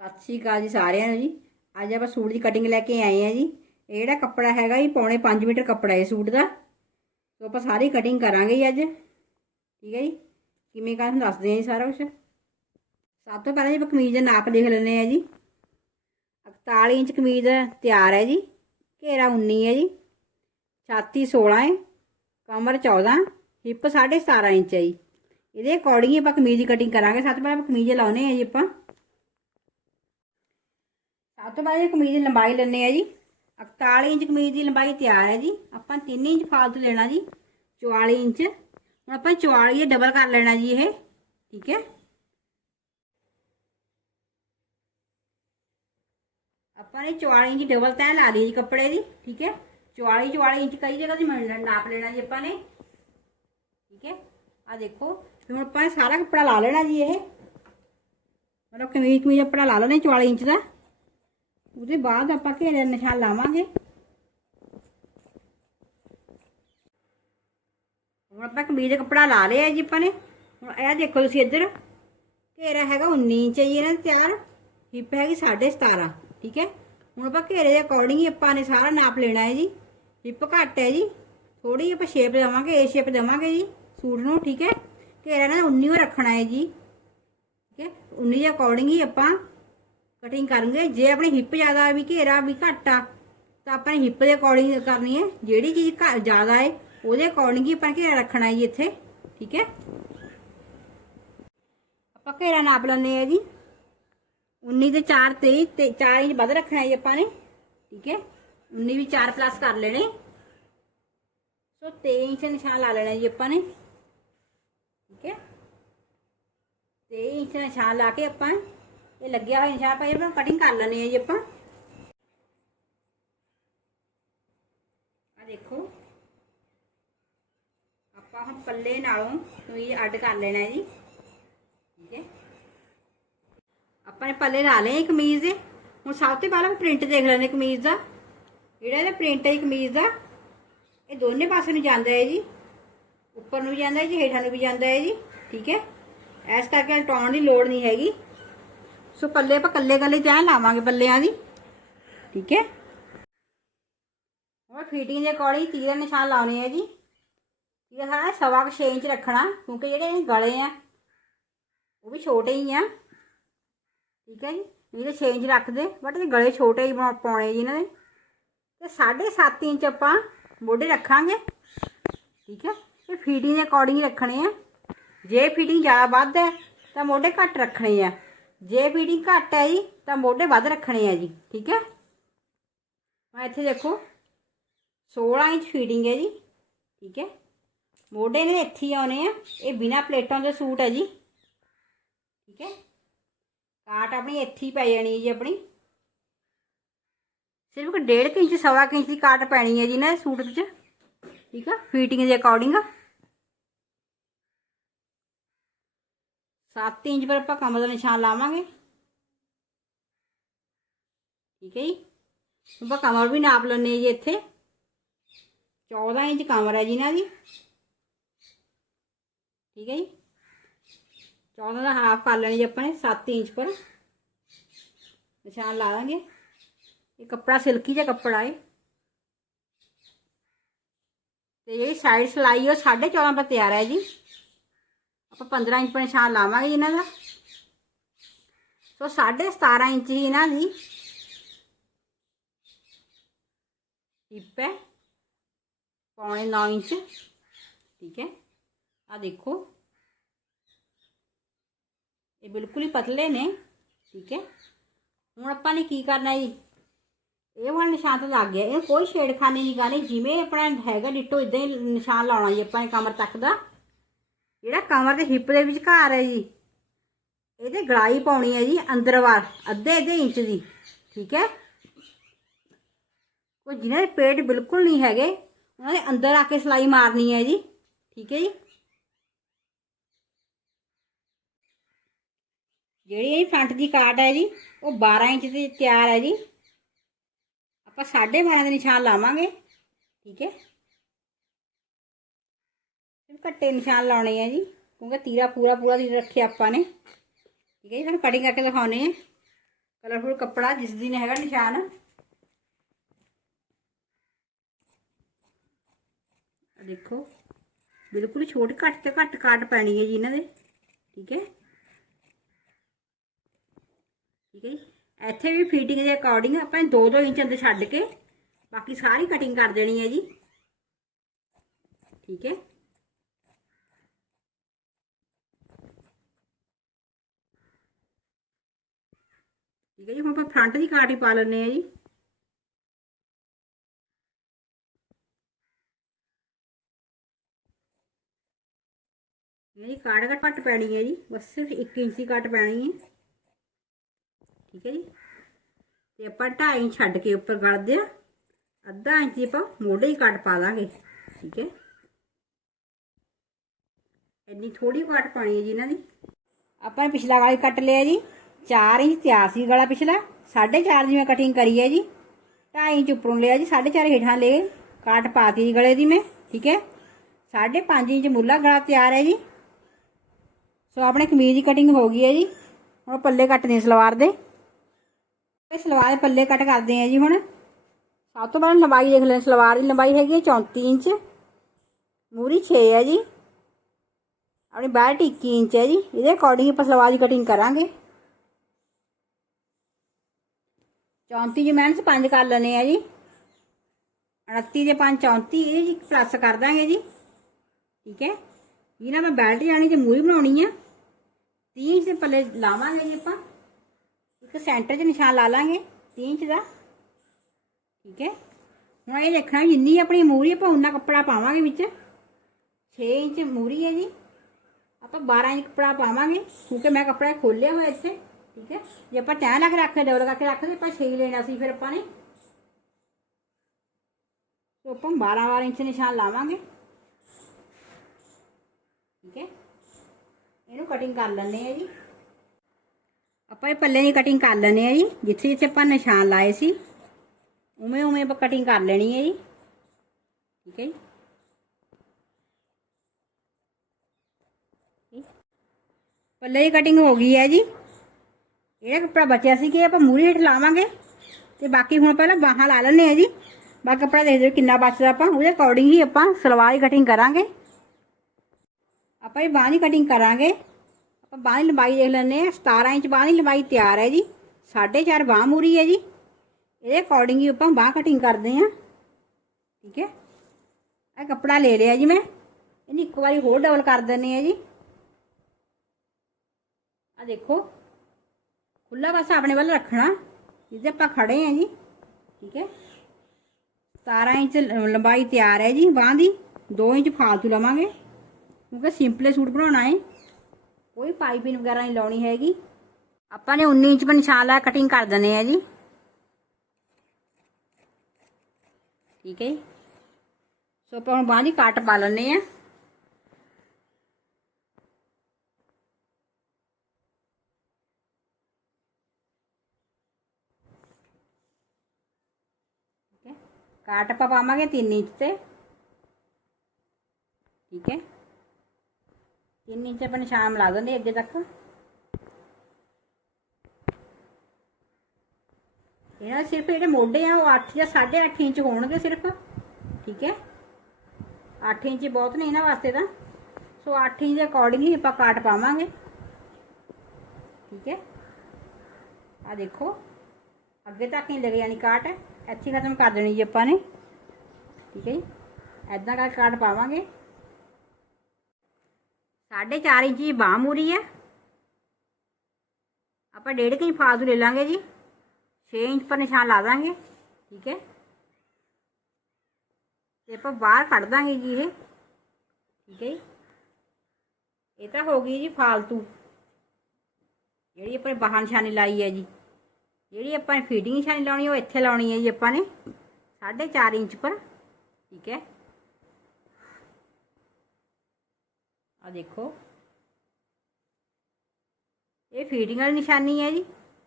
ਸਤਿ ਸ਼੍ਰੀ ਅਕਾਲ ਜੀ ਸਾਰਿਆਂ ਨੂੰ ਜੀ। ਅੱਜ ਆਪਾਂ ਸੂਟ ਦੀ ਕਟਿੰਗ ਲੈ ਕੇ ਆਏ ਆ ਜੀ। ਇਹ ਜਿਹੜਾ ਕੱਪੜਾ ਹੈਗਾ ਜੀ, ਪੌਣੇ 5 ਮੀਟਰ ਕੱਪੜਾ ਹੈ ਸੂਟ ਦਾ। ਸੋ ਆਪਾਂ ਸਾਰੀ ਕਟਿੰਗ ਕਰਾਂਗੇ ਜੀ ਅੱਜ। ਠੀਕ ਹੈ ਜੀ? ਕਿਵੇਂ ਕਰਨ ਦੱਸਦੇ ਆ ਜੀ ਸਾਰਾ ਕੁਝ ਸਭ ਤੋਂ ਪਹਿਲਾਂ ਜੀ ਆਪਾਂ ਕਮੀਜ਼ ਦਾ ਨਾਪ ਲਿਖ ਲੈਂਦੇ ਆ ਜੀ। 41 ਇੰਚ ਕਮੀਜ਼ ਤਿਆਰ ਹੈ ਜੀ। ਘੇਰਾ 19 ਹੈ ਜੀ। ਛਾਤੀ 16 ਹੈ। ਕਮਰ 14 ਹਿੱਪ 17.5 ਇੰਚ ਹੈ ਜੀ। ਇਹਦੇ ਅਕੋਰਡਿੰਗ ਹੀ ਆਪਾਂ ਕਮੀਜ਼ ਦੀ ਕਟਿੰਗ ਕਰਾਂਗੇ। ਸਭ ਤੋਂ ਪਹਿਲਾਂ ਆਪਾਂ ਕਮੀਜ਼ ਲਾਉਨੇ ਆ ਜੀ ਆਪਾਂ। ਤੋਂ ਬਾਅਦ ਇਹ ਕਮੀਜ਼ ਦੀ ਲੰਬਾਈ ਲੈਣੇ ਆ ਜੀ। 41 ਇੰਚ ਕਮੀਜ਼ ਦੀ ਲੰਬਾਈ ਤਿਆਰ ਹੈ ਜੀ। ਆਪਾਂ 3 ਇੰਚ ਫਾਲਤੂ ਲੈਣਾ ਜੀ 44 ਇੰਚ। ਹੁਣ ਆਪਾਂ 44 ਇਹ ਡਬਲ ਕਰ ਲੈਣਾ ਜੀ ਇਹ, ਠੀਕ ਹੈ? ਆਪਾਂ ਨੇ 44 ਇੰਚ ਡਬਲ ਤੈਅ ਲਾ ਲਈ ਜੀ ਕੱਪੜੇ ਦੀ, ਠੀਕ ਹੈ? 44 44 ਇੰਚ ਕਈ ਜਗ੍ਹਾ ਦੀ ਨਾਪ ਲੈਣਾ ਜੀ ਆਪਾਂ ਨੇ, ਠੀਕ ਹੈ? ਆ ਦੇਖੋ, ਹੁਣ ਆਪਾਂ ਇਹ ਸਾਰਾ ਕੱਪੜਾ ਲਾ ਲੈਣਾ ਜੀ ਇਹ। ਮਤਲਬ ਕਮੀਜ਼ ਕਮੀਜ਼ ਕੱਪੜਾ ਲਾ ਲੈਣਾ 44 ਇੰਚ ਦਾ। ਉਹਦੇ ਬਾਅਦ ਆਪਾਂ ਘੇਰੇ ਦਾ ਨਿਸ਼ਾਨ ਲਾਵਾਂਗੇ। ਹੁਣ ਆਪਾਂ ਕਮੀਜ਼ ਦਾ ਕੱਪੜਾ ਲਾ ਲਿਆ ਜੀ ਆਪਾਂ ਨੇ। ਹੁਣ ਇਹ ਦੇਖੋ ਤੁਸੀਂ ਇੱਧਰ, ਘੇਰਾ ਹੈਗਾ 19 ਇੰਚ ਜੀ ਇਹਨਾਂ ਦਾ ਤਿਆਰ, ਹਿੱਪ ਹੈਗੀ 17.5 ਠੀਕ ਹੈ? ਹੁਣ ਆਪਾਂ ਘੇਰੇ ਦੇ ਅਕੋਰਡਿੰਗ ਹੀ ਆਪਾਂ ਨੇ ਸਾਰਾ ਨਾਪ ਲੈਣਾ ਹੈ ਜੀ। ਹਿੱਪ ਘੱਟ ਹੈ ਜੀ ਥੋੜੀ ਆਪਾਂ ਸ਼ੇਪ ਦੇਵਾਂਗੇ ਏ ਸ਼ੇਪ ਦੇਵਾਂਗੇ ਜੀ, ਸੂਟ ਨੂੰ, ਠੀਕ ਹੈ? ਘੇਰਾ ਨਾ 19 ਹੀ ਰੱਖਣਾ ਹੈ ਜੀ, ਠੀਕ ਹੈ? 19 ਦੇ ਅਕੋਰਡਿੰਗ ਹੀ ਆਪਾਂ ਕਟਿੰਗ ਕਰਾਂਗੇ ਜੇ ਆਪਣੀ ਹਿੱਪ ਜ਼ਿਆਦਾ ਵੀ ਘੇਰਾ ਵੀ ਘੱਟ ਆ, ਤਾਂ ਆਪਾਂ ਨੇ ਹਿੱਪ ਦੇ ਅਕੋਰਡਿੰਗ ਕਰਨੀ ਹੈ। ਜਿਹੜੀ ਚੀਜ਼ ਘੱਟ ਜ਼ਿਆਦਾ ਹੈ ਉਹਦੇ ਅਕੋਰਡਿੰਗ ਹੀ ਆਪਾਂ ਘੇਰਾ ਰੱਖਣਾ ਜੀ ਇੱਥੇ। ਠੀਕ ਹੈ? ਆਪਾਂ ਘੇਰਾ ਨਾਪ ਲੈਂਦੇ ਆ ਜੀ। 19 ਤੇ 4 23 ਤੇ 4 ਇੰਚ ਵੱਧ ਰੱਖਣਾ ਹੈ ਜੀ ਆਪਾਂ ਨੇ। ਠੀਕ ਹੈ? 19 ਵੀ 4 ਪਲੱਸ ਕਰ ਲੈਣੇ। ਸੋ 23 ਇੰਚ ਨਿਸ਼ਾਨ ਲਾ ਲੈਣਾ ਜੀ ਆਪਾਂ ਨੇ। ਠੀਕ ਹੈ? 23 ਇੰਚ ਨਿਸ਼ਾਨ ਲਾ ਕੇ ਆਪਾਂ ਇਹ ਲੱਗਿਆ ਹੋਇਆ ਨਿਸ਼ਾਨ ਪਾਈ ਆਪਾਂ ਕਟਿੰਗ ਕਰ ਲੈਣੀ ਹੈ ਜੀ ਆਪਾਂ। ਆ ਦੇਖੋ। ਆਪਾਂ ਹੁਣ ਪੱਲੇ ਨਾਲੋਂ ਸੂਈ ਅੱਡ ਕਰ ਲੈਣਾ ਜੀ। ਠੀਕ ਹੈ। ਆਪਾਂ ਨੇ ਪੱਲੇ ਲਾ ਲਏ ਕਮੀਜ਼। ਦੇ ਹੁਣ ਸਭ ਤੋਂ ਪਹਿਲਾਂ ਪ੍ਰਿੰਟ ਦੇਖ ਲੈਣੇ ਕਮੀਜ਼ ਦਾ। ਜਿਹੜਾ ਇਹਦਾ ਪ੍ਰਿੰਟ ਹੈ ਜੀ ਕਮੀਜ਼ ਦਾ। ਇਹ ਦੋਨੇ ਪਾਸੇ ਨੂੰ ਜਾਂਦਾ ਹੈ ਜੀ। ਉੱਪਰ ਨੂੰ ਵੀ ਜਾਂਦਾ ਹੈ ਜੀ, ਹੇਠਾਂ ਨੂੰ ਵੀ ਜਾਂਦਾ ਹੈ ਜੀ। ਠੀਕ ਹੈ। ਇਸ ਕਰਕੇ ਟਾਉਣ ਦੀ ਲੋੜ ਨਹੀਂ ਹੈਗੀ। ਸੋ ਪੱਲੇ ਆਪਾਂ ਕੱਲੇ ਕੱਲੇ ਚਾਹ ਲਾਵਾਂਗੇ ਪੱਲਿਆਂ ਦੀ। ਠੀਕ ਹੈ? ਹੁਣ ਫਿਟਿੰਗ ਦੇ ਅਕੋਰਡਿੰਗ ਤੀਰ ਨਿਸ਼ਾਨ ਲਾਉਣੇ ਆ ਜੀ। ਇਹ ਸਾਰਾ ਸਵਾ ਕੁ 6 ਇੰਚ ਰੱਖਣਾ, ਕਿਉਂਕਿ ਜਿਹੜੇ ਗਲੇ ਆ, ਉਹ ਵੀ ਛੋਟੇ ਹੀ ਆ। ਠੀਕ ਹੈ ਜੀ? ਨਹੀਂ ਤਾਂ 6 ਇੰਚ ਰੱਖਦੇ ਬਟ ਇਹ ਗਲੇ ਛੋਟੇ ਹੀ ਪਾਉਣੇ ਜੀ ਇਹਨਾਂ ਦੇ। ਤੇ 7.5 ਇੰਚ ਆਪਾਂ ਮੋਢੇ ਰੱਖਾਂਗੇ। ਠੀਕ ਹੈ? ਇਹ ਫਿਟਿੰਗ ਦੇ ਅਕੋਰਡਿੰਗ ਰੱਖਣੇ ਆ। ਜੇ ਫਿਟਿੰਗ ਜ਼ਿਆਦਾ ਵੱਧ ਹੈ, ਤਾਂ ਮੋਢੇ ਘੱਟ ਰੱਖਣੇ ਆ। ਜੇ ਫਿਟਿੰਗ ਘੱਟ ਹੈ ਜੀ ਤਾਂ ਮੋਢੇ ਵੱਧ ਰੱਖਣੇ ਆ ਜੀ, ਠੀਕ ਹੈ? ਮੈਂ ਇੱਥੇ ਦੇਖੋ 16 ਇੰਚ ਫਿਟਿੰਗ ਹੈ ਜੀ, ਠੀਕ ਹੈ? ਮੋਢੇ ਨੇ ਇੱਥੇ ਹੀ ਆਉਣੇ ਆ, ਇਹ ਬਿਨਾ ਪਲੇਟਾਂ ਦੇ ਸੂਟ ਹੈ ਜੀ, ਠੀਕ ਹੈ? ਕਾਟ ਆਪਣੀ ਇੱਥੇ ਹੀ ਪੈ ਜਾਣੀ ਹੈ ਜੀ ਆਪਣੀ। ਸਿਰਫ 1.5 ਇੰਚ, ਸਵਾ ਕੁ ਇੰਚ ਦੀ ਕਾਟ ਪੈਣੀ ਹੈ ਜੀ ਨਾ ਸੂਟ ਵਿੱਚ, ਠੀਕ ਆ ਫੀਟਿੰਗ ਦੇ ਅਕੋਰਡਿੰਗ 7 ਇੰਚ ਪਰ ਆਪਾਂ ਕਮਰ ਦਾ ਨਿਸ਼ਾਨ ਲਾਵਾਂਗੇ। ਠੀਕ ਹੈ ਜੀ। ਆਪਾਂ ਕਮਰ ਵੀ ਨਾਪ ਲੈਣੇ ਜੀ ਇੱਥੇ। 14 ਇੰਚ ਕਮਰ ਹੈ ਜੀ ਨਾ ਜੀ ਠੀਕ ਹੈ ਜੀ। 14 ਦਾ ਹਾਫ ਕਰ ਲੈਣੀ ਜੀ ਆਪਾਂ ਨੇ 7 ਇੰਚ ਪਰ। ਨਿਸ਼ਾਨ ਲਾ ਦਾਂਗੇ। ਇਹ ਕੱਪੜਾ ਸਿਲਕੀ ਜਿਹਾ ਕੱਪੜਾ ਹੈ ਤੇ ਜਿਹੜੀ ਸਾਈਡ ਸਲਾਈ ਉਹ 14.5 ਪਰ ਤਿਆਰ ਹੈ ਜੀ। ਆਪਾਂ 15 ਇੰਚ ਨਿਸ਼ਾਨ ਲਾਵਾਂਗੇ ਇਹਨਾਂ ਦਾ। ਸੋ 17.5 ਇੰਚ ਹੀ ਇਹਨਾਂ ਦੀ। ਟਿਪ ਹੈ। ਪੌਣੇ 9 ਇੰਚ। ਠੀਕ ਹੈ। ਆ ਦੇਖੋ। ਇਹ ਬਿਲਕੁਲ ਹੀ ਪਤਲੇ ਨੇ। ਠੀਕ ਹੈ। ਹੁਣ ਆਪਾਂ ਨੇ ਕੀ ਕਰਨਾ ਜੀ? ਇਹ ਵਾਲਾ ਨਿਸ਼ਾਨ ਤਾਂ ਲੱਗ ਗਿਆ। ਇਹ ਕੋਈ ਛੇੜਖਾਨੀ ਨਹੀਂ। ਕਰਨੀ ਜਿਵੇਂ ਆਪਣਾ ਹੈਗਾ, ਡਿੱਟੋ ਇਦਾਂ ਹੀ ਨਿਸ਼ਾਨ ਲਾਉਣਾ ਜੀ ਆਪਾਂ ਨੇ ਕਮਰ ਤੱਕ ਦਾ। ਜਿਹੜਾ ਕਮਰ ਦੇ ਹਿੱਪ ਦੇ ਵਿਚਕਾਰ ਹੈ ਜੀ, ਇਹਦੇ ਗਲਾਈ ਪਾਉਣੀ ਹੈ ਜੀ ਅੰਦਰ ਵਾਰ, ਅੱਧੇ ਅੱਧੇ ਇੰਚ ਦੀ, ਠੀਕ ਹੈ? ਕੋਈ ਜਿਨ੍ਹਾਂ ਦੇ ਪੇਟ ਬਿਲਕੁਲ ਨਹੀਂ ਹੈਗੇ, ਉਹਨਾਂ ਦੇ ਅੰਦਰ ਆ ਕੇ ਸਲਾਈ ਮਾਰਨੀ ਹੈ ਜੀ, ਠੀਕ ਹੈ ਜੀ? ਜਿਹੜੀ ਇਹ ਫਰੰਟ ਦੀ ਕਾਟ ਹੈ ਜੀ, ਉਹ 12 ਇੰਚ ਦੀ ਤਿਆਰ ਹੈ ਜੀ। ਆਪਾਂ 12.5 ਦੇ ਨਿਸ਼ਾਨ ਲਾਵਾਂਗੇ, ਠੀਕ ਹੈ? ਘੱਟੇ ਨਿਸ਼ਾਨ ਲਾਉਣੇ ਆ ਜੀ, ਕਿਉਂਕਿ ਤੀਰਾ ਪੂਰਾ ਪੂਰਾ ਦੀ ਰੱਖਿਆ ਆਪਾਂ ਨੇ। ਠੀਕ ਹੈ ਜੀ ਤੁਹਾਨੂੰ ਕਟਿੰਗ ਕਰਕੇ ਦਿਖਾਉਣੇ ਆ। ਕਲਰਫੁਲ ਕੱਪੜਾ ਜਿਸ ਦਿਨ ਹੈਗਾ ਨਿਸ਼ਾਨ। ਆਹ ਦੇਖੋ, ਬਿਲਕੁਲ ਛੋਟ ਘੱਟ ਤੇ ਘੱਟ ਕਾਟ ਪੈਣੀ ਹੈ ਜੀ ਇਹਨਾਂ ਦੇ। ਠੀਕ ਹੈ। ਠੀਕ ਹੈ ਜੀ। ਇੱਥੇ ਵੀ ਫਿਟਿੰਗ ਦੇ ਅਕੋਰਡਿੰਗ ਆਪਾਂ 2-2 ਇੰਚ ਅੰਦਰ ਛੱਡ ਕੇ ਬਾਕੀ ਸਾਰੀ ਕਟਿੰਗ ਕਰ ਦੇਣੀ ਹੈ ਜੀ। ਠੀਕ ਹੈ। ਠੀਕ ਹੈ ਜੀ, ਹੁਣ ਆਪਾਂ ਫਰੰਟ ਦੀ ਕਾਟ ਹੀ ਪਾ ਲੈਣੇ ਆ ਜੀ। ਮੇਰੀ ਕਾਟ ਘੱਟ ਘੱਟ ਪੈਣੀ ਹੈ ਜੀ, ਬਸ ਸਿਰਫ 1 ਇੰਚ ਦੀ ਕਾਟ ਪੈਣੀ ਹੈ। ਠੀਕ ਹੈ ਜੀ, ਤੇ ਆਪਾਂ 2.5 ਇੰਚ ਛੱਡ ਕੇ ਉੱਪਰ ਗੜਦੇ ਆ ਅੱਧਾ ਇੰਚ ਦੀ ਆਪਾਂ ਮੋਢੇ ਹੀ ਕੱਟ ਪਾ ਦਾਂਗੇ, ਠੀਕ ਹੈ। ਇੰਨੀ ਥੋੜੀ ਕੱਟ ਪਾਣੀ ਹੈ ਜੀ ਇਹਨਾਂ ਦੀ। ਆਪਾਂ ਪਿਛਲਾ ਗਲਾ ਵੀ ਕੱਟ ਲਿਆ ਜੀ। 4 ਇੰਚ ਤਿਆਰ ਸੀ ਗਲਾ ਪਿਛਲਾ 4.5 ਦੀ ਮੈਂ ਕਟਿੰਗ ਕਰੀ ਹੈ ਜੀ। 2.5 ਇੰਚ ਉੱਪਰੋਂ ਲਿਆ ਜੀ 4.5 ਹੇਠਾਂ ਲੈ ਕਾਟ ਪਾਤੀ ਜੀ ਗਲੇ ਦੀ ਮੈਂ, ਠੀਕ ਹੈ। 5.5 ਇੰਚ ਮੁੱਲਾ ਗਲਾ ਤਿਆਰ ਹੈ ਜੀ। ਸੋ ਆਪਣੇ ਕਮੀਜ਼ ਦੀ ਕਟਿੰਗ ਹੋ ਗਈ ਹੈ ਜੀ। ਹੁਣ ਪੱਲੇ ਕੱਟਨੇ ਸਲਵਾਰ ਦੇ। ਇਹ ਸਲਵਾਰ ਦੇ ਪੱਲੇ ਕੱਟ ਕਰਦੇ ਆ ਜੀ ਹੁਣ। ਸਭ ਤੋਂ ਪਹਿਲਾਂ ਲੰਬਾਈ ਦੇਖ ਲੈਣ ਸਲਵਾਰ ਦੀ ਲੰਬਾਈ ਹੈਗੀ ਹੈ 34 ਇੰਚ। ਮੂਰੀ 6 ਹੈ ਜੀ। ਆਪਣੀ ਬਾਹਰ 21 ਇੰਚ ਹੈ ਜੀ। ਇਹਦੇ ਅਕੋਰਡਿੰਗ ਆਪਾਂ ਸਲਵਾਰ ਦੀ ਕਟਿੰਗ ਕਰਾਂਗੇ। 34 ਜੀ ਮੈਂ 5 ਕਰ ਲੈਣੇ ਆ ਜੀ 29 ਦੇ 5 34 ਇਹ ਜੀ ਪਲੱਸ ਕਰ ਦਾਂਗੇ ਜੀ ਠੀਕ ਹੈ ਇਹਨਾਂ ਮੈਂ ਬੈਲਟ ਜਾਣੀ ਤੇ ਮੂਰੀ ਬਣਾਉਣੀ ਆ 30 ਇੰਚ ਦੇ ਪੱਲੇ ਲਾਵਾਂਗੇ ਜੀ ਆਪਾਂ ਇੱਕ ਸੈਂਟਰ 'ਚ ਨਿਸ਼ਾਨ ਲਾ ਲਾਂਗੇ 30 ਇੰਚ ਦਾ ਠੀਕ ਹੈ ਹੁਣ ਇਹ ਦੇਖਣਾ ਜਿੰਨੀ ਆਪਣੀ ਮੂਰੀ ਆਪਾਂ ਉਨਾ ਕੱਪੜਾ ਪਾਵਾਂਗੇ ਵਿੱਚ 6 ਇੰਚ ਮੂਰੀ ਹੈ ਜੀ ਆਪਾਂ 12 ਇੰਚ ਕੱਪੜਾ ਪਾਵਾਂਗੇ ਕਿਉਂਕਿ ਮੈਂ ਕੱਪੜਾ ਖੋਲਿਆ ਹੋਇਆ ਇੱਥੇ ਠੀਕ ਹੈ? ਜੇ ਆਪਾਂ ਤੈਅ ਲਾ ਕੇ ਰੱਖੇ ਡਬਲ ਕਰਕੇ ਰੱਖਦੇ, ਆਪਾਂ 6 ਲੈਣਾ ਸੀ ਫਿਰ ਆਪਾਂ ਨੇ। ਸੋ ਆਪਾਂ 12 12 ਇੰਚ ਨਿਸ਼ਾਨ ਲਾਵਾਂਗੇ। ਠੀਕ ਹੈ? ਇਹਨੂੰ ਕਟਿੰਗ ਕਰ ਲੈਣੇ ਆ ਜੀ। ਆਪਾਂ ਇਹ ਪੱਲੇ ਦੀ ਕਟਿੰਗ ਕਰ ਲੈਣੇ ਆ ਜੀ, ਜਿੱਥੇ ਜਿੱਥੇ ਆਪਾਂ ਨਿਸ਼ਾਨ ਲਾਏ ਸੀ। ਉਵੇਂ ਉਵੇਂ ਆਪਾਂ ਕਟਿੰਗ ਕਰ ਲੈਣੀ ਹੈ ਜੀ। ਠੀਕ ਹੈ ਜੀ? ਪੱਲੇ ਦੀ ਕਟਿੰਗ ਹੋ ਗਈ ਹੈ ਜੀ। ਇਹ ਕੱਪੜਾ ਬਚਿਆ ਸੀ ਕਿ ਆਪਾਂ ਮੂਰੀ ਹੇਠ ਲਾਵਾਂਗੇ ਤੇ ਬਾਕੀ ਹੁਣ ਪਹਿਲਾਂ ਬਾਹਾਂ ਲਾ ਲੈਣੇ ਆ ਜੀ ਬਾਕੀ ਕੱਪੜਾ ਦੇਖ ਦਿਓ ਕਿੰਨਾ ਬਚਦਾ ਆਪਾਂ ਉਹਦੇ ਅਕੋਰਡਿੰਗ ਹੀ ਆਪਾਂ ਸਲਵਾਰ ਦੀ ਕਟਿੰਗ ਕਰਾਂਗੇ ਆਪਾਂ ਇਹ ਬਾਹਾਂ ਦੀ ਕਟਿੰਗ ਕਰਾਂਗੇ ਆਪਾਂ ਬਾਹਾਂ ਦੀ ਲੰਬਾਈ ਦੇਖ ਲੈਂਦੇ ਆ 17 ਇੰਚ ਬਾਹਾਂ ਦੀ ਲੰਬਾਈ ਤਿਆਰ ਹੈ ਜੀ 4.5 ਬਾਹ ਮੂਰੀ ਹੈ ਜੀ ਇਹਦੇ ਅਕੋਰਡਿੰਗ ਹੀ ਆਪਾਂ ਬਾਹ ਕਟਿੰਗ ਕਰਦੇ ਆ ਠੀਕ ਹੈ ਇਹ ਕੱਪੜਾ ਲੈ ਲਿਆ ਜੀ ਮੈਂ ਇਹਨੂੰ ਇੱਕ ਵਾਰੀ ਹੋਰ ਡਬਲ ਕਰ ਦਿੰਨੇ ਆ ਜੀ ਆ ਦੇਖੋ ਖੁੱਲਾ ਪਾਸਾ ਆਪਣੇ ਵੱਲ ਰੱਖਣਾ। ਜਿੱਦੇ ਆਪਾਂ ਖੜੇ ਆ ਜੀ। ਠੀਕ ਹੈ। 17 ਇੰਚ ਲੰਬਾਈ ਤਿਆਰ ਹੈ ਜੀ, ਬਾਹ ਦੀ। 2 ਇੰਚ ਫਾਲਤੂ ਲਵਾਂਗੇ। ਕਿਉਂਕਿ ਸਿੰਪਲੇ ਸੂਟ ਬਣਾਉਣਾ ਹੈ। ਕੋਈ ਪਾਈਪਿੰਗ ਵਗੈਰਾ ਨਹੀਂ ਲਾਉਣੀ ਹੈਗੀ। ਆਪਾਂ ਨੇ 19 ਇੰਚ ਪਰ ਨਿਸ਼ਾਨ ਕਟਿੰਗ ਕਰ ਦਿੰਨੇ ਆ ਜੀ। ਠੀਕ ਹੈ ਸੋ ਆਪਾਂ ਹੁਣ ਬਾਂਹ ਦੀ ਕੱਟ ਪਾ ਲੈਣੇ ਆ ਠੀਕ ਹੈ ਕਾਟ ਆਪਾਂ ਪਾਵਾਂਗੇ 3 ਇੰਚ ਤੇ। ਠੀਕ ਹੈ। 3 ਇੰਚ ਆਪਾਂ ਨਿਸ਼ਾਨ ਲਾ ਦਿੰਦੇ ਅੱਗੇ ਤੱਕ। ਇਹਨਾਂ ਦੇ ਸਿਰਫ ਜਿਹੜੇ ਮੋਢੇ ਆ, ਉਹ 8 ਜਾਂ 8.5 ਇੰਚ ਹੋਣਗੇ ਸਿਰਫ। ਠੀਕ ਹੈ। 8 ਇੰਚ ਬਹੁਤ ਨੇ ਇਹਨਾਂ ਵਾਸਤੇ ਤਾਂ। ਸੋ 8 ਇੰਚ ਦੇ ਅਕੋਰਡਿੰਗ ਹੀ ਆਪਾਂ ਕਾਟ ਪਾਵਾਂਗੇ। ਠੀਕ ਹੈ। ਆ ਦੇਖੋ। ਅੱਗੇ ਤੱਕ ਨਹੀਂ ਲੱਗ ਜਾਣੀ ਕਾਟ। ਇੱਥੇ ਖਤਮ ਕਰ ਦੇਣੀ ਜੀ ਆਪਾਂ ਨੇ। ਠੀਕ ਹੈ ਜੀ। ਐਦਾਂ ਕਰਕੇ ਕਾਟ ਪਾਵਾਂਗੇ। 4.5 ਇੰਚ ਦੀ ਬਾਹ ਮੂਰੀ ਹੈ। ਆਪਾਂ 1.5 ਇੰਚ ਫਾਲਤੂ ਲੈ ਲਾਂਗੇ ਜੀ। 6 ਇੰਚ ਪਰ ਨਿਸ਼ਾਨ ਲਾ ਦਾਂਗੇ। ਠੀਕ ਹੈ। ਤੇ ਆਪਾਂ ਬਾਹਰ ਕੱਢ ਦਾਂਗੇ ਜੀ ਇਹ। ਠੀਕ ਹੈ ਜੀ। ਇਹ ਤਾਂ ਹੋ ਗਈ ਜੀ ਫਾਲਤੂ। ਜਿਹੜੀ ਆਪਾਂ ਨੇ ਨਿਸ਼ਾਨੀ ਲਾਈ ਹੈ ਜੀ। ਜਿਹੜੀ ਆਪਾਂ ਨੇ ਫੀਡਿੰਗ ਨਿਸ਼ਾਨੀ ਲਾਉਣੀ ਉਹ ਇੱਥੇ ਲਾਉਣੀ ਹੈ ਜੀ ਆਪਾਂ ਨੇ 4.5 ਇੰਚ ਪਰ, ਠੀਕ ਹੈ। ਆ ਦੇਖੋ। ਇਹ ਫੀਡਿੰਗ ਵਾਲੀ ਨਿਸ਼ਾਨੀ ਹੈ ਜੀ,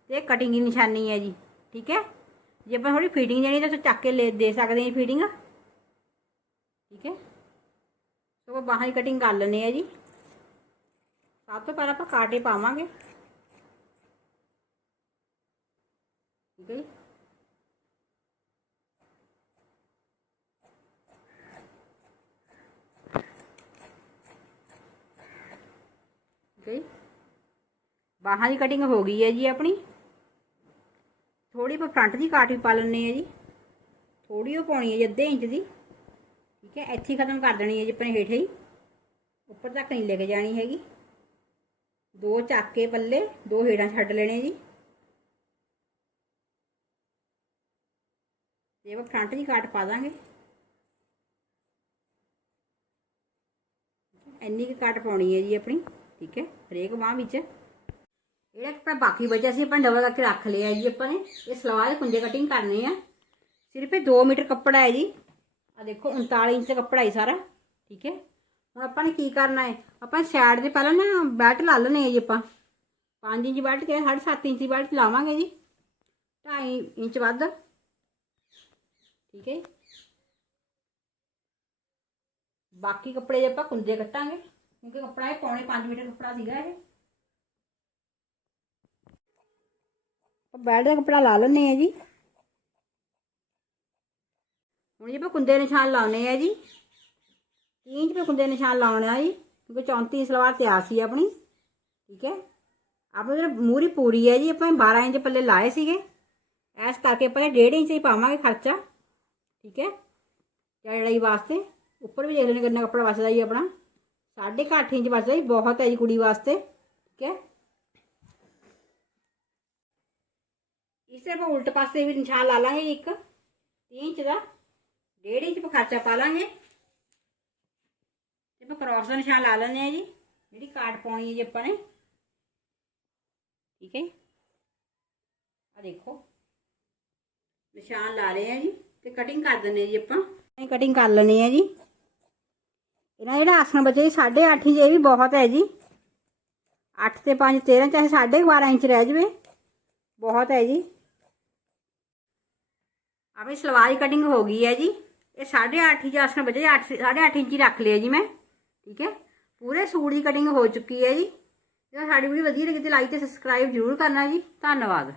ਤੇ ਕਟਿੰਗ ਦੀ ਨਿਸ਼ਾਨੀ ਹੈ ਜੀ, ਠੀਕ ਹੈ। ਜੇ ਆਪਾਂ ਥੋੜੀ ਫੀਡਿੰਗ ਦੇਣੀ, ਤਾਂ ਚੱਕ ਕੇ ਲੈ, ਦੇ ਸਕਦੇ ਹਾਂ ਫੀਡਿੰਗ ਠੀਕ ਹੈ। ਸੋ ਆਪਾਂ ਬਾਹਾਂ ਦੀ ਕਟਿੰਗ ਕਰ ਲੈਣੇ ਆ ਜੀ। ਸਭ ਤੋਂ ਪਹਿਲਾਂ ਆਪਾਂ ਕਾਟੇ ਪਾਵਾਂਗੇ। ਠੀਕ ਹੈ ਬਾਹਾਂ ਦੀ ਕਟਿੰਗ ਹੋ ਗਈ ਹੈ ਜੀ ਆਪਣੀ। ਥੋੜੀ ਪਰ ਫਰੰਟ ਦੀ ਕਾਟ ਵੀ ਪਾ ਲੈਣੇ ਹੈ ਜੀ। ਥੋੜੀ ਉਹ ਪਾਉਣੀ ਹੈ ਜੀ ਅੱਧੇ ਇੰਚ ਦੀ। ਠੀਕ ਹੈ, ਇੱਥੇ ਖਤਮ ਕਰ ਦੇਣੀ ਹੈ ਜੀ ਆਪਣੇ ਹੇਠੇ ਹੀ। ਉੱਪਰ ਤੱਕ ਨਹੀਂ ਲੈ ਕੇ ਜਾਣੀ ਹੈਗੀ। ਦੋ ਚੱਕ ਕੇ ਪੱਲੇ, ਦੋ ਹੇਠਾਂ ਛੱਡ ਲੈਣੇ ਜੀ। ਤੇ ਫਰੰਟ ਦੀ ਕਾਟ ਪਾ ਦਾਂਗੇ। ਇੰਨੀ ਕੁ ਕਾਟ ਪਾਉਣੀ ਹੈ ਜੀ ਆਪਣੀ, ਠੀਕ ਹੈ, ਹਰੇਕ ਬਾਂਹ ਵਿੱਚ। ਜਿਹੜਾ ਆਪਣਾ ਬਾਕੀ ਬਚਿਆ ਸੀ, ਆਪਾਂ ਡਬਲ ਕਰਕੇ ਰੱਖ ਲਿਆ ਜੀ ਆਪਾਂ ਨੇ। ਇਹ ਸਲਵਾਰ ਦੇ ਕੁੰਡੇ ਕਟਿੰਗ ਕਰਨੇ ਆ। ਸਿਰਫ ਇਹ 2 ਮੀਟਰ ਕੱਪੜਾ ਹੈ ਜੀ। ਆ ਦੇਖੋ 39 ਇੰਚ ਦਾ ਕੱਪੜਾ ਹੈ ਸਾਰਾ, ਠੀਕ ਹੈ। ਹੁਣ ਆਪਾਂ ਨੇ ਕੀ ਕਰਨਾ ਹੈ? ਆਪਾਂ ਸਾਈਡ ਦੇ ਪਹਿਲਾਂ ਨਾ ਬੈਲਟ ਲਾ ਲੈਣੇ ਹੈ ਜੀ ਆਪਾਂ। 5 ਇੰਚ ਬੈਲਟ ਕੇ 7.5 ਇੰਚ ਬੈਲਟ ਲਾਵਾਂਗੇ ਜੀ। 2.5 ਇੰਚ ਵੱਧ। ਠੀਕ ਹੈ ਬਾਕੀ ਕੱਪੜੇ ਜੇ ਆਪਾਂ ਕੁੰਦੇ ਕੱਟਾਂਗੇ ਕਿਉਂਕਿ ਕੱਪੜਾ ਇਹ ਪੌਣੇ 5 ਮੀਟਰ ਕੱਪੜਾ ਸੀਗਾ ਇਹ ਆਪਾਂ ਬੈਲਟ ਦਾ ਕੱਪੜਾ ਲਾ ਲੈਣੇ ਆ ਜੀ ਹੁਣ ਜੀ ਆਪਾਂ ਕੁੰਦੇ ਨਿਸ਼ਾਨ ਲਾਉਣੇ ਆ ਜੀ 3 ਇੰਚ पे ਕੁੰਦੇ ਨਿਸ਼ਾਨ ਲਾਉਣਾ ਜੀ ਕਿਉਂਕਿ 34 ਸਲਵਾਰ ਤਿਆਰ ਸੀ ਆਪਣੀ ਠੀਕ ਹੈ ਆਪਣੇ ਜਿਹੜਾ ਮੂਰੀ ਪੂਰੀ ਹੈ ਜੀ ਆਪਾਂ 12 ਇੰਚ ਪੱਲੇ ਲਾਏ ਸੀਗੇ ਐਸ ਕਰਕੇ ਆਪਾਂ 1.5 ਇੰਚ ਹੀ ਪਾਵਾਂਗੇ ਖਰਚਾ ਠੀਕ ਹੈ? ਚੜਾਈ ਵਾਸਤੇ? ਉੱਪਰ ਵੀ ਦੇਖ ਲੈਣੇ ਕਿੰਨਾ ਕੱਪੜਾ ਬਚਦਾ ਜੀ ਆਪਣਾ। 8.5 ਇੰਚ ਬਚਦਾ ਜੀ, ਬਹੁਤ ਹੈ ਜੀ ਕੁੜੀ ਵਾਸਤੇ। ਠੀਕ ਹੈ? ਇਸ ਆਪਾਂ ਉਲਟ ਪਾਸੇ ਵੀ ਨਿਸ਼ਾਨ ਲਾ ਲਾਂਗੇ ਜੀ ਇੱਕ। 3 ਇੰਚ ਦਾ 1.5 ਇੰਚ ਆਪਾਂ ਖਰਚਾ ਪਾ ਲਾਂਗੇ। ਤੇ ਆਪਾਂ ਕ੍ਰਾਸ ਦਾ ਨਿਸ਼ਾਨ ਲਾ ਲੈਂਦੇ ਆ ਜੀ, ਜਿਹੜੀ ਕਾਟ ਪਾਉਣੀ ਹੈ ਜੀ ਆਪਾਂ ਨੇ। ਠੀਕ ਹੈ ਆ ਦੇਖੋ। ਨਿਸ਼ਾਨ ਲਾ ਰਹੇ ਆ ਜੀ। ਤੇ ਕਟਿੰਗ ਕਰ ਦਿੰਨੇ ਜੀ ਆਪਾਂ ਇਹ ਕਟਿੰਗ ਕਰ ਲੈਣੀ ਹੈ ਜੀ ਇਹਨਾਂ ਜਿਹੜਾ ਆਸਣ ਬਚੇ ਜੀ 8.5 ਇੰਚ ਇਹ ਵੀ ਬਹੁਤ ਹੈ ਜੀ 8 ਤੇ 5 13 ਚਾਹੇ 12.5 ਇੰਚ ਰਹਿ ਜਵੇ ਬਹੁਤ ਹੈ ਜੀ ਆਪਣੀ ਸਲਵਾਰ ਦੀ ਕਟਿੰਗ ਹੋ ਗਈ ਹੈ ਜੀ ਇਹ 8.5 ਇੰਚ ਆਸਣ ਬਚੇ 8 8.5 ਇੰਚ ਹੀ ਰੱਖ ਲਿਆ ਜੀ ਮੈਂ ਠੀਕ ਹੈ ਪੂਰੇ ਸੂਟ ਦੀ ਕਟਿੰਗ ਹੋ ਚੁੱਕੀ ਹੈ ਜੀ ਜੇ ਸਾਡੀ ਵੀਡੀਓ ਵਧੀਆ ਲੱਗੀ ਤੇ ਲਾਈਕ ਤੇ ਸਬਸਕ੍ਰਾਈਬ ਜ਼ਰੂਰ ਕਰਨਾ ਜੀ ਧੰਨਵਾਦ